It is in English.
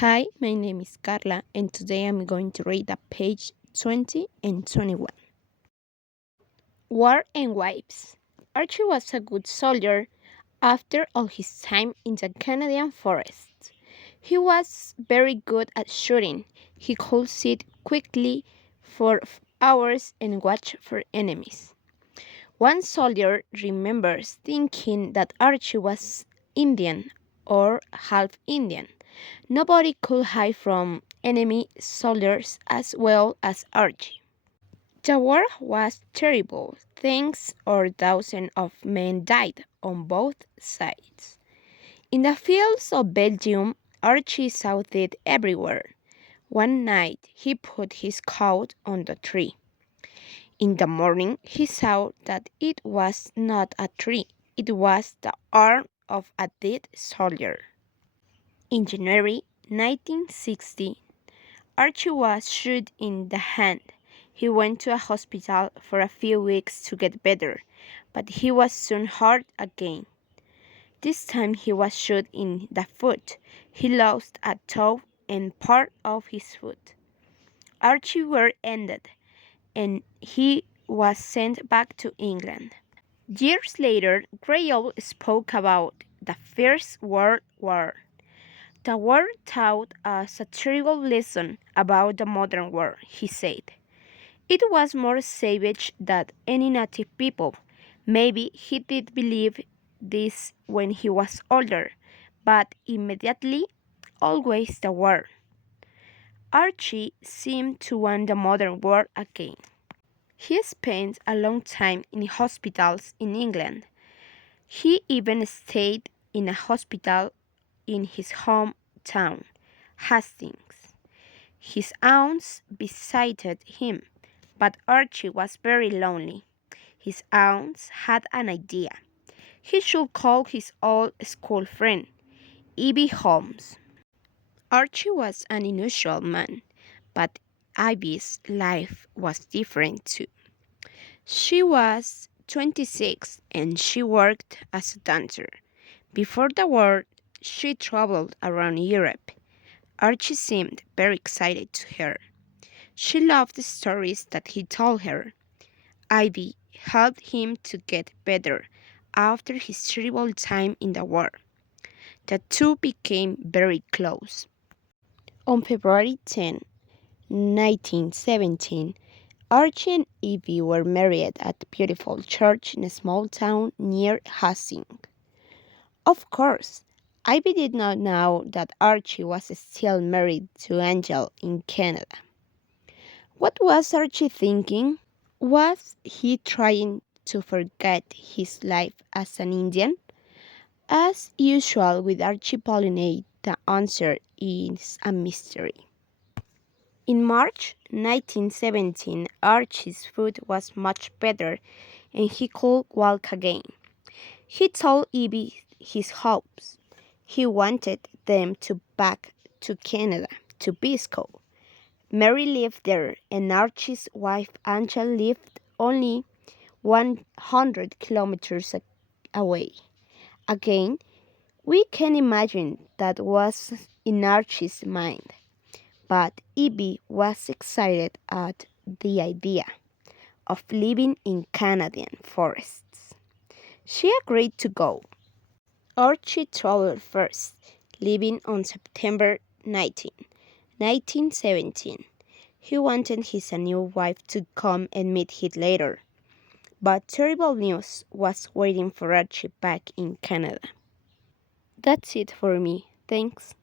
Hi, my name is Karla, and today I'm going to read page 20 and 21. War and Wives. Archie was a good soldier after all his time in the Canadian forests. He was very good at shooting. He could sit quickly for hours and watch for enemies. One soldier remembers thinking that Archie was Indian or half Indian. Nobody could hide from enemy soldiers as well as Archie. The war was terrible. Tens or thousands of men died on both sides. In the fields of Belgium, Archie saw death everywhere. One night he put his coat on the tree. In the morning he saw that it was not a tree, it was the arm of a dead soldier. In January 1960, Archie was shot in the hand. He went to a hospital for a few weeks to get better, but he was soon hurt again. This time he was shot in the foot. He lost a toe and part of his foot. Archie's war ended, and he was sent back to England. Years later, Grayall spoke about the First World War. The war taught us a terrible lesson about the modern war, he said. It was more savage than any native people. Maybe he did believe this when he was older, but immediately, always the war. Archie seemed to want the modern war again. He spent a long time in hospitals in England. He even stayed in a hospital in his hometown, Hastings. His aunts visited him, but Archie was very lonely. His aunts had an idea. He should call his old school friend, Ivy Holmes. Archie was an unusual man, but Ivy's life was different too. She was 26 and she worked as a dancer. Before the war, she traveled around Europe. Archie seemed very excited to her. She loved the stories that he told her. Ivy helped him to get better after his terrible time in the war. The two became very close. On February 10, 1917, Archie and Ivy were married at a beautiful church in a small town near Hastings. Of course, Ivy did not know that Archie was still married to Angel in Canada. What was Archie thinking? Was he trying to forget his life as an Indian? As usual with Archie Pollinate, the answer is a mystery. In March 1917, Archie's foot was much better and he could walk again. He told Ivy his hopes. He wanted them to back to Canada, to Biscoe. Mary lived there and Archie's wife Angel lived only 100 kilometers away. Again, we can imagine that was in Archie's mind. But Ivy was excited at the idea of living in Canadian forests. She agreed to go. Archie traveled first, leaving on September 19, 1917. He wanted his new wife to come and meet him later. But terrible news was waiting for Archie back in Canada. That's it for me. Thanks.